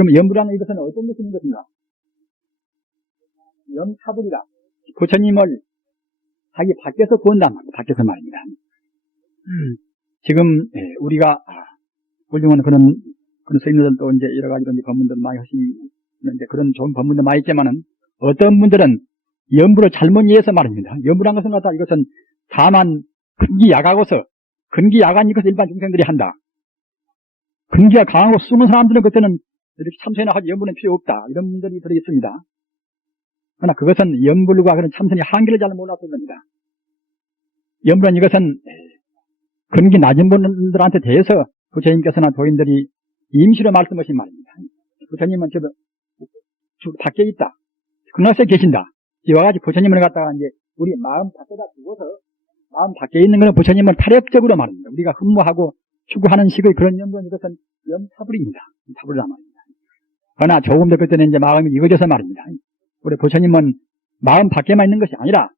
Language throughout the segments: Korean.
그럼 염부라는 이것은 어떤 것이 있는 것인가? 염차불이다. 부처님을 자기 밖에서 구한단 말입니다. 밖에서 말입니다. 지금 우리가 훌륭한 그런 스님들도 이제 여러 가지 법문들 많이 하시는데 그런 좋은 법문들 많이 있지만은 어떤 분들은 염부를 잘못 이해해서 말입니다. 염부란 것은 갖다 이것은 다만 근기 약하고서 근기 약한 이것을 일반 중생들이 한다. 근기가 강하고 숨은 사람들은 그때는 이렇게 참선이나 하지 염부는 필요 없다. 이런 분들이 들어 있습니다. 그러나 그것은 염불과 그런 참선의 한계를 잘 몰랐던 겁니다. 염불은 이것은 근기 낮은 분들한테 대해서 부처님께서나 도인들이 임시로 말씀하신 말입니다. 부처님은 저 밖에 있다. 그곳에 계신다. 이와 같이 부처님을 갖다가 이제 우리 마음 밖에다 두고서 마음 밖에 있는 것은 부처님을 타협적으로 말합니다. 우리가 흠모하고 추구하는 식의 그런 염불은 이것은 염차불입니다. 차불이란 말입니다. 그러나 조금 더 그때는 이제 마음이 익어져서 말입니다. 우리 부처님은 마음 밖에만 있는 것이 아니라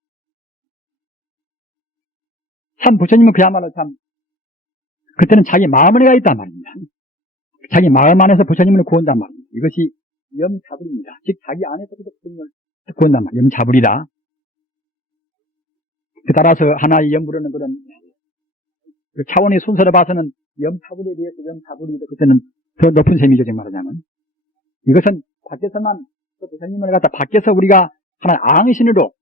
참 부처님은 그야말로 참 그때는 자기 마음 안에가 있단 말입니다. 자기 마음 안에서 부처님을 구한단 말입니다. 이것이 염차불입니다. 즉 자기 안에서 부처님을 구한단 말이에요. 염차불이다. 따라서 하나의 염불은 그런 차원의 순서를 봐서는 염차불에 비해서 염차불이 그때는 더 높은 셈이죠. 지금 말하자면 이것은 밖에서만 부처님을 갖다 밖에서 우리가 하나의 앙신으로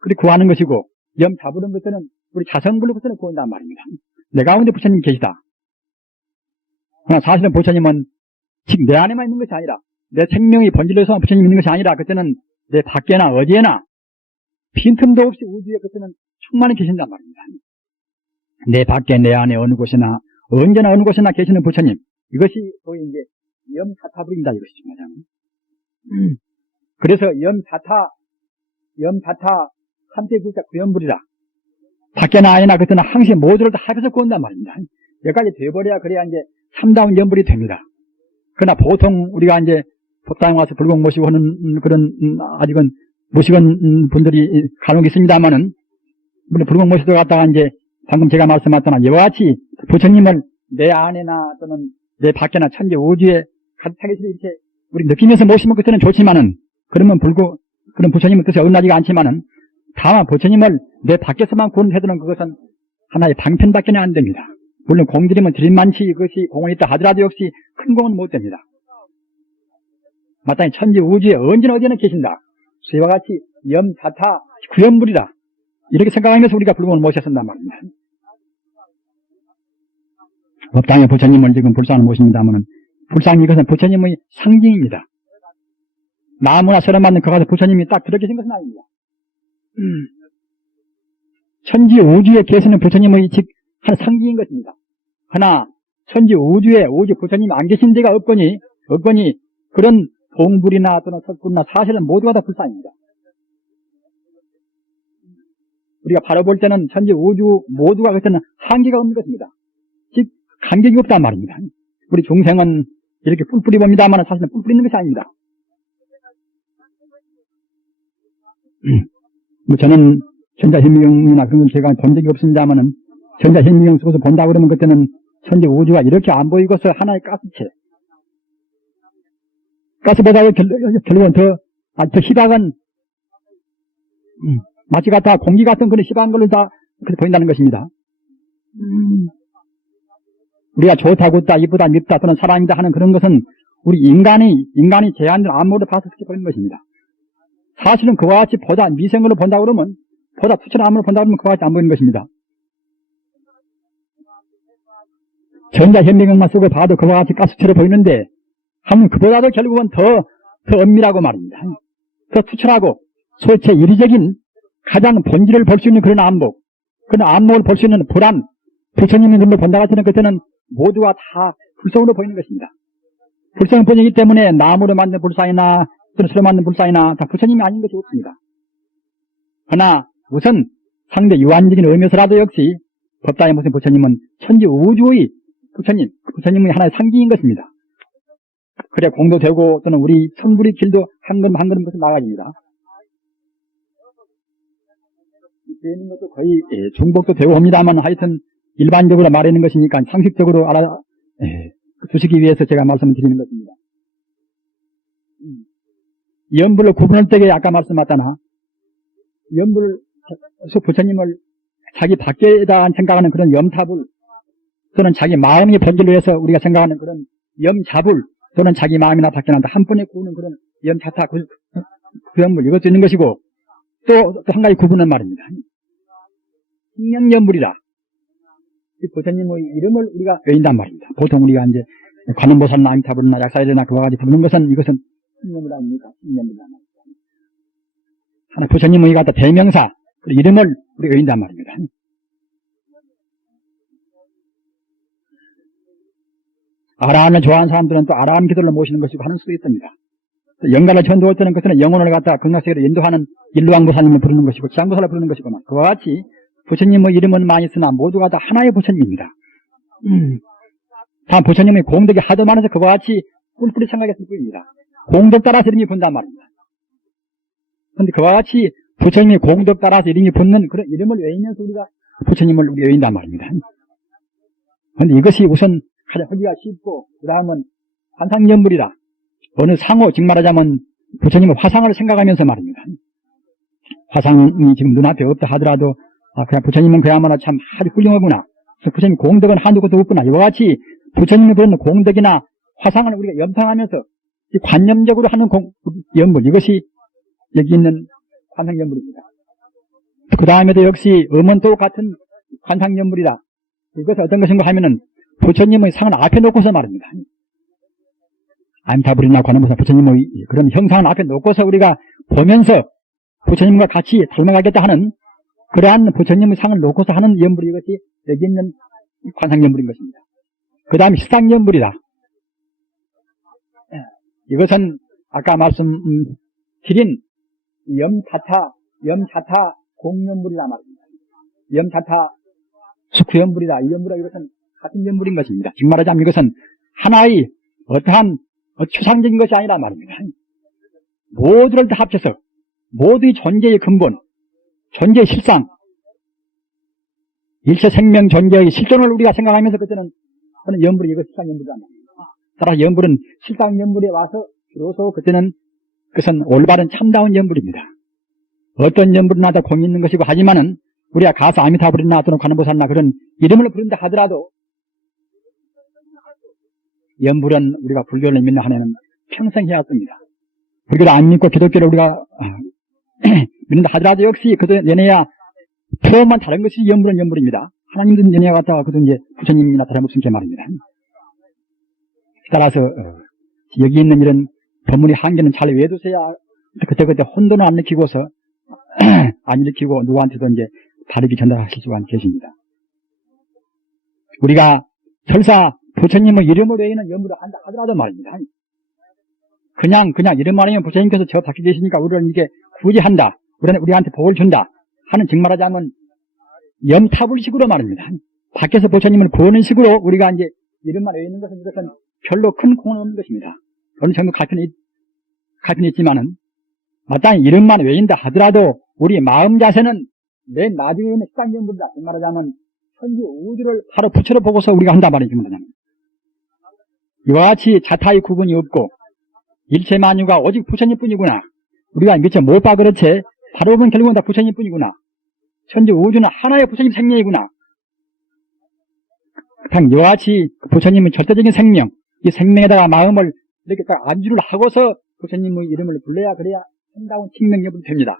그렇게 구하는 것이고 염차불은 그때는 우리 자성불로 그때는 구한단 말입니다. 내 가운데 부처님이 계시다. 그러나 사실은 부처님은 즉 내 안에만 있는 것이 아니라 내 생명의 본질에서만 부처님이 있는 것이 아니라 그때는 내 밖에나 어디에나 빈틈도 없이 우주에 그때는 충만히 계신단 말입니다. 내 밖에 내 안에 어느 곳이나 언제나 어느 곳이나 계시는 부처님 이것이 소위 이제 염사타불입니다. 이것이 중요하잖아요. 그래서 염사타 삼태구자 구연불이라 밖에나 안에나 그때는 항시 모두를 다 합해서 구한단 말입니다. 여기까지 돼버려야 그래야 이제 참다운 염불이 됩니다. 그러나 보통 우리가 이제 법당에 와서 불공 모시고 하는 그런 아직은 모시건 분들이 간혹 있습니다만은 물론 불공 모시고 갔다가 이제 방금 제가 말씀하셨잖아 이와 같이 부처님을 내 안에나 또는 내 밖에나 천재 우주에 가득하게 이렇게 우리 느끼면서 모시면 그때는 좋지만은 그러면 그런 부처님의 뜻이 어긋나지가 않지만은 다만 부처님을 내 밖에서만 구원해도는 그것은 하나의 방편밖에는 안 됩니다. 물론 공들이면 드림만치 이것이 공원이 있다 하더라도 역시 큰 공은 못 됩니다. 마땅히 천지 우주에 언제나 어디나 계신다. 이와 같이 염사타 구연불이다. 이렇게 생각하면서 우리가 불공을 모셨었단 말입니다. 법당에 부처님을 지금 불상을 모십니다만은 불상 이것은 부처님의 상징입니다. 나무나 서름 맞는 그 가서 부처님이 딱 그렇게 생긴 것은 아닙니다. 천지 우주에 계시는 부처님의 즉 한 상징인 것입니다. 그러나 천지 우주에 오직 부처님이 안 계신 데가 없거니 그런 동불이나 또는 석불이나 사실은 모두가 다 불상입니다. 우리가 바로 볼 때는 천지 우주 모두가 그때는 한계가 없는 것입니다. 즉 간격이 없단 말입니다. 우리 중생은 이렇게 뿔뿔이 봅니다만 사실은 뿔뿔이 있는 것이 아닙니다. 저는 전자현미경이나 그런 걸 제가 본 적이 없습니다만은 전자현미경 쓰고서 본다 그러면 그때는 천지 우주가 이렇게 안 보이고서 하나의 가스체. 가스보다 결국은 더 희박은 마치 같아 공기 같은 그런 희박한 걸로 다 그렇게 보인다는 것입니다. 우리가 좋다, 굿다, 이쁘다, 밉다 또는 사랑이다 하는 그런 것은 우리 인간이 제한된 안목으로 봐서 그렇게 보이는 것입니다. 사실은 그와 같이 보다 미생으로 본다 그러면 보다 투철한 안목으로 본다 그러면 그와 같이 안 보이는 것입니다. 전자현미경만 쓰고 봐도 그와 같이 가스처럼 보이는데 하면 그보다도 결국은 더 엄밀하고 말입니다. 더 투철하고 소체 이리적인 가장 본질을 볼 수 있는 그런 안목, 그런 안목을 볼 수 있는 불안, 부처님의 눈으로 본다 같으면 그때는 모두가 다 불성으로 보이는 것입니다. 불성을 보이기 때문에 나무로 만든 불상이나 또는 수로 만든 불상이나 다 부처님이 아닌 것이 없습니다. 그러나 우선 상대 유한적인 의미에서라도 역시 법당에 모신 부처님은 천지 우주의 부처님의 하나의 상징인 것입니다. 그래 공도 되고 또는 우리 천불의 길도 한 걸음 한 걸음 나아집니다. 되는 것도 거의 중복도 되고 합니다만 하여튼 일반적으로 말하는 것이니까 상식적으로 두시기 위해서 제가 말씀을 드리는 것입니다. 염불을 구분할 때 아까 말씀하셨잖아. 염불, 부처님을 자기 밖에다 생각하는 그런 염탑을 또는 자기 마음이 본질로 해서 우리가 생각하는 그런 염잡을 또는 자기 마음이나 밖에 난다 한 번에 구우는 그런 염차타 그 염불 이것도 있는 것이고 또 한 가지 구분은 말입니다. 식명염불이라 이 부처님의 이름을 우리가 외인단 말입니다. 보통 우리가 이제 관음보살이나 아미타불이나 약사일이나 그와 같이 부르는 것은 이것은 식명불 아닙니까? 식명불이란 말입니다. 하나 부처님의 갖다 대명사 이름을 우리가 외인단 말입니다. 아라한을 좋아하는 사람들은 또 아라한 기도를 모시는 것이고 하는 수도 있습니다. 영가를 전도할 때는 그때는 영혼을 갖다 극락세계로 인도하는 일루왕보살님을 부르는 것이고 지향보살을 부르는 것이구나. 그와 같이 부처님의 이름은 많이 쓰나 모두가 다 하나의 부처님입니다. 다만 부처님의 공덕이 하도 많아서 그와 같이 뿔뿔이 생각했을 뿐입니다. 공덕 따라서 이름이 붙는단 말입니다. 그런데 그와 같이 부처님의 공덕 따라서 이름이 붙는 그런 이름을 외우면서 우리가 부처님을 우리 외운단 말입니다. 그런데 이것이 우선 가장 하기가 쉽고 그 다음은 환상연불이라 어느 상호 즉 말하자면 부처님의 화상을 생각하면서 말입니다. 화상이 지금 눈앞에 없다 하더라도 그냥 부처님은 그야말로 참 아주 훌륭하구나. 부처님 공덕은 한두 곳도 없구나. 이와 같이 부처님의 그런 공덕이나 화상을 우리가 염상하면서 관념적으로 하는 연불 이것이 여기 있는 관상연불입니다. 그 다음에도 역시 음은 똑같은 관상연불이라 이것은 어떤 것인가 하면은 부처님의 상을 앞에 놓고서 말입니다. 아미타불이나 관음보살 부처님의 그런 형상을 앞에 놓고서 우리가 보면서 부처님과 같이 닮아가겠다 하는 그러한 부처님의 상을 놓고서 하는 연불이 이것이 여기 있는 관상연불인 것입니다. 그 다음에 식상연불이다. 이것은 아까 말씀드린 염자타 공연불이라 말입니다. 염자타 숙후연불이다. 이 연불과 이것은 같은 연불인 것입니다. 즉 말하자면 이것은 하나의 어떠한 추상적인 것이 아니라 말입니다. 모두를 다 합쳐서 모두의 존재의 근본, 존재의 실상, 일체 생명 존재의 실존을 우리가 생각하면서 그때는 그런 연불이 이거 실상연불이란 말입니다. 따라서 연불은 실상연불에 와서 비로소 그때는 그것은 올바른 참다운 연불입니다. 어떤 연불이나 다 공이 있는 것이고 하지만은 우리가 가서 아미타불이나 또는 관음보살이나 그런 이름을 부른다 하더라도 연불은 우리가 불교를 믿는 한에는 평생 해왔습니다. 불교를 안 믿고 기독교를 우리가 믿는다 하더라도 역시 그도 얘네야 표현만 다른 것이 연불은 연불입니다. 하나님도 얘네가 갖다가 그도 이제 부처님이나 다름없은 게 말입니다. 따라서 여기 있는 이런 법문의 한계는 잘 외두세야 그때 혼돈을 안 일으키고서 안 일으키고 누구한테도 이제 바르게 전달하실 수가 계십니다. 우리가 설사 부처님의 이름을 외우는 연불을 한다 하더라도 말입니다. 그냥 이름만 하면 부처님께서 저 밖에 계시니까 우리를 이게 구제한다. 우리한테 복을 준다. 하는 즉 말하자면 염타불식으로 말입니다. 밖에서 부처님을 구하는 식으로 우리가 이제 이름만 외우는 것은 이것은 별로 큰 공은 없는 것입니다. 어느 정도 갈등이 있지만은 마땅히 이름만 외운다 하더라도 우리 마음 자세는 맨 나중에 있는 식상연불이다. 즉 말하자면 천지 우주를 바로 부처로 보고서 우리가 한단 말이죠. 이와 같이 자타의 구분이 없고 일체 만유가 오직 부처님뿐이구나. 우리가 미처 못 봐 그렇지 바로 보면 결국은 다 부처님뿐이구나. 천지 우주는 하나의 부처님 생명이구나. 이와 같이 부처님의 절대적인 생명, 이 생명에다가 마음을 이렇게 딱 안주를 하고서 부처님의 이름을 불러야 그래야 참다운 칭명여불이 됩니다.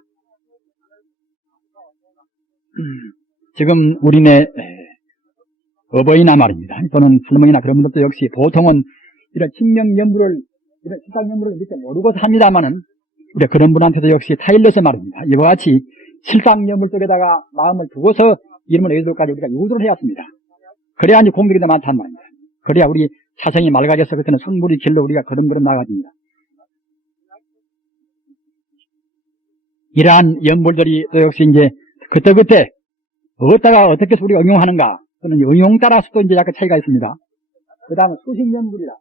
지금 우리네 어버이나 말입니다. 또는 할머니나 그런 분들도 역시 보통은 이런 칭명연불을 이런 실상연불을 이렇게 모르고서 합니다만은 우리가 그런 분한테도 역시 타일러서 말입니다. 이와 같이 실상연불 쪽에다가 마음을 두고서 이름을 외우도록까지 우리가 유도를 해왔습니다. 그래야 이제 공덕이 더 많단 말입니다. 그래야 우리 사성이 맑아져서 그때는 선불의 길로 우리가 걸음걸음 나가집니다. 이러한 연불들이 또 역시 이제 그때 어디다가 어떻게 해서 우리가 응용하는가 또는 응용 따라서도 이제 약간 차이가 있습니다. 그 다음에 수식연불이라.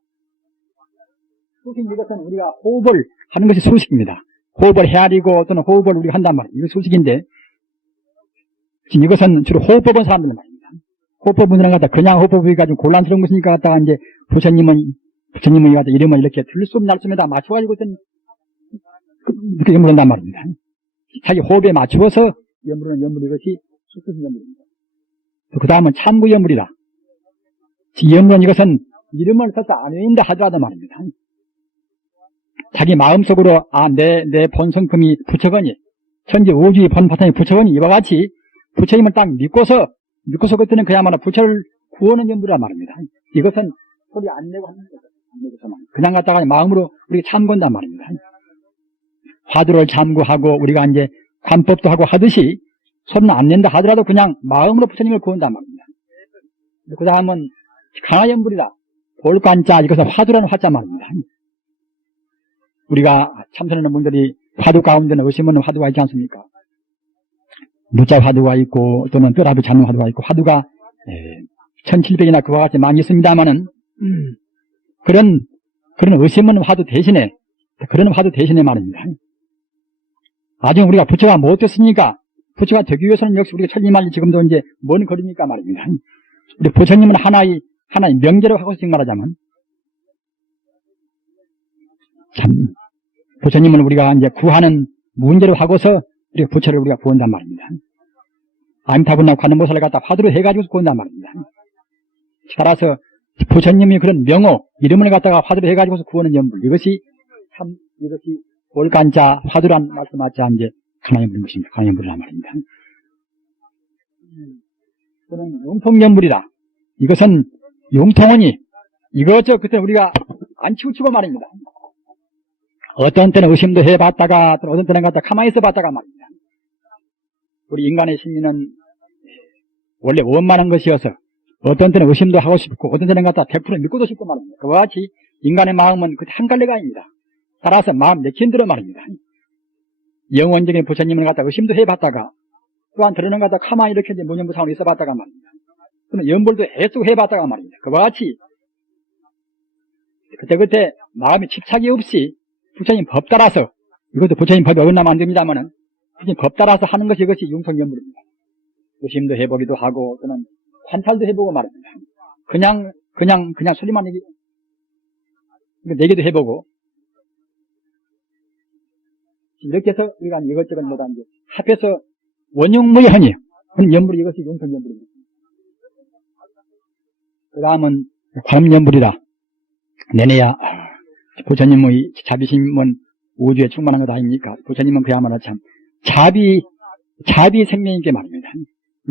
수식 이것은 우리가 호흡을 하는 것이 수식입니다. 호흡을 헤아리고 또는 호흡을 우리가 한단 말이에요. 이거 수식인데 지금 이것은 주로 호흡 법은 사람들 말입니다. 호흡 법은 갖다 그냥 호흡 법이 가지고 곤란스러운 것이니까 갖다가 이제 부처님의 갖다 이름을 이렇게 들숨 날숨에다 맞춰가지고 이렇게 연물한단 말입니다. 자기 호흡에 맞추어서 연물하는 연물 이것이 수수신 연물입니다. 그 다음은 참구 연물이다. 연물은 이것은 이름을 써서 안 외운다 하더라도 말입니다. 자기 마음속으로 내 본성품이 부처거니 천지 우주의 본파탄이 부처거니 이와 같이 부처님을 딱 믿고서 그때는 그야말로 부처를 구하는 연물이란 말입니다. 이것은 소리 안 내고 하는 거죠. 안 내고서만 그냥 갖다가 마음으로 우리가 참건단 말입니다. 화두를 참고하고 우리가 이제 관법도 하고 하듯이 소리는 안 낸다 하더라도 그냥 마음으로 부처님을 구한단 말입니다. 그 다음은 강화연불이다. 볼관자 이것은 화두라는 화자 말입니다. 우리가 참선하는 분들이 화두 가운데는 의심없는 화두가 있지 않습니까? 무자 화두가 있고 또는 뼈라도 잡는 화두가 있고 화두가 1700이나 그와 같이 많이 있습니다만은 그런 의심없는 화두 대신에 그런 화두 대신에 말입니다. 나중에 우리가 부처가 못 됐으니까 부처가 되기 위해서는 역시 우리가 천리만리 지금도 이제 먼 거리니까 말입니다. 우리 부처님은 하나의 명제로 하고 싶은 말하자면 참 부처님은 우리가 이제 구하는 문제로 하고서 우리가 부처를 우리가 구한단 말입니다. 아미타불나 관음보살을 갖다 화두로 해가지고 구한단 말입니다. 따라서 부처님이 그런 명호 이름을 갖다가 화두로 해가지고 구하는 연불 이것이 올간자 화두란 말씀하자 이제 간화연불인 것입니다. 간화연불이란 말입니다. 또는 용통연불이다. 이것은 용통원이 이것저 그때 우리가 안 치우치고 말입니다. 어떤 때는 의심도 해봤다가 또 어떤 때는 갖다 가만히 있어봤다가 말입니다. 우리 인간의 심리는 원래 원만한 것이어서 어떤 때는 의심도 하고 싶고 어떤 때는 갖다 100% 믿고도 싶고 말입니다. 그와 같이 인간의 마음은 그때 한 갈래가 아닙니다. 따라서 마음 내키는 대로 말입니다. 영원적인 부처님을 갖다 의심도 해봤다가 또한 들어는 갖다 가만히 이렇게 이제 무념부상으로 있어봤다가 말입니다. 또는 연불도 계속 해봤다가 말입니다. 그와 같이 그때 마음에 집착이 없이 부처님 법 따라서 이것도 부처님 법이 어긋나면 안 됩니다만은 부처님 법 따라서 하는 것이 이것이 융통연불입니다. 의심도 해보기도 하고 또는 관찰도 해보고 말입니다. 그냥 소리만 내기도 해보고 이렇게 해서 우리가 이것저것 뭐다 이제 합해서 원용무의하니 그런 연불이 이것이 융통연불입니다. 그 다음은 관음연불이다. 내내야 부처님의 자비심은 우주에 충만한 것 아닙니까? 부처님은 그야말로 참 자비 생명인 게 말입니다.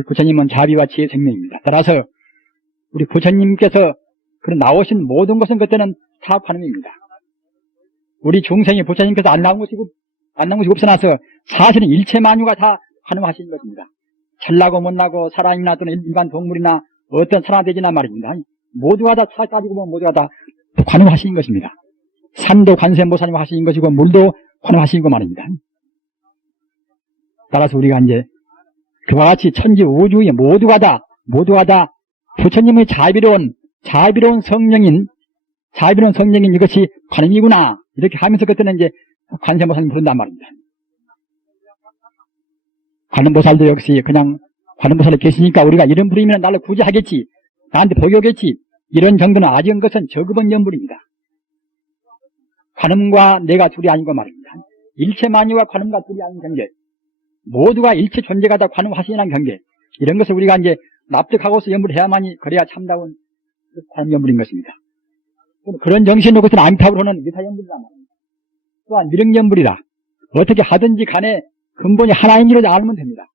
부처님은 자비와 지혜 생명입니다. 따라서 우리 부처님께서 그런 나오신 모든 것은 그때는 다 관음입니다. 우리 중생이 부처님께서 안 나온 것이 없어나서 사실은 일체 만유가 다 관음하신 것입니다. 잘나고 못나고 사람이나 또는 일반 동물이나 어떤 산화대지나 말입니다. 모두가 다 따지고 보면 모두가 다 관음하신 것입니다. 산도 관세음보살님 하신 것이고 물도 관음하신 거 말입니다. 따라서 우리가 이제 그와 같이 천지 우주에 모두가 다 부처님의 자비로운 성령인 이것이 관음이구나 이렇게 하면서 그때는 이제 관세음보살님 부른단 말입니다. 관음보살도 역시 그냥 관음보살이 계시니까 우리가 이런 부르면 나를 구제하겠지 나한테 복이 오겠지 이런 정도는 아직은 것은 저급한 연불입니다. 관음과 내가 둘이 아닌 거 말입니다. 일체 만유와 관음과 둘이 아닌 경계 모두가 일체 존재가 다 관음하시는 경계 이런 것을 우리가 이제 납득하고서 연불해야만이 그래야 참다운 관음연불인 것입니다. 그런 정신으로 그것은 아미타불호는 미타연불이란 말입니다. 또한 미륵연불이라 어떻게 하든지 간에 근본이 하나인 줄을 알면 됩니다.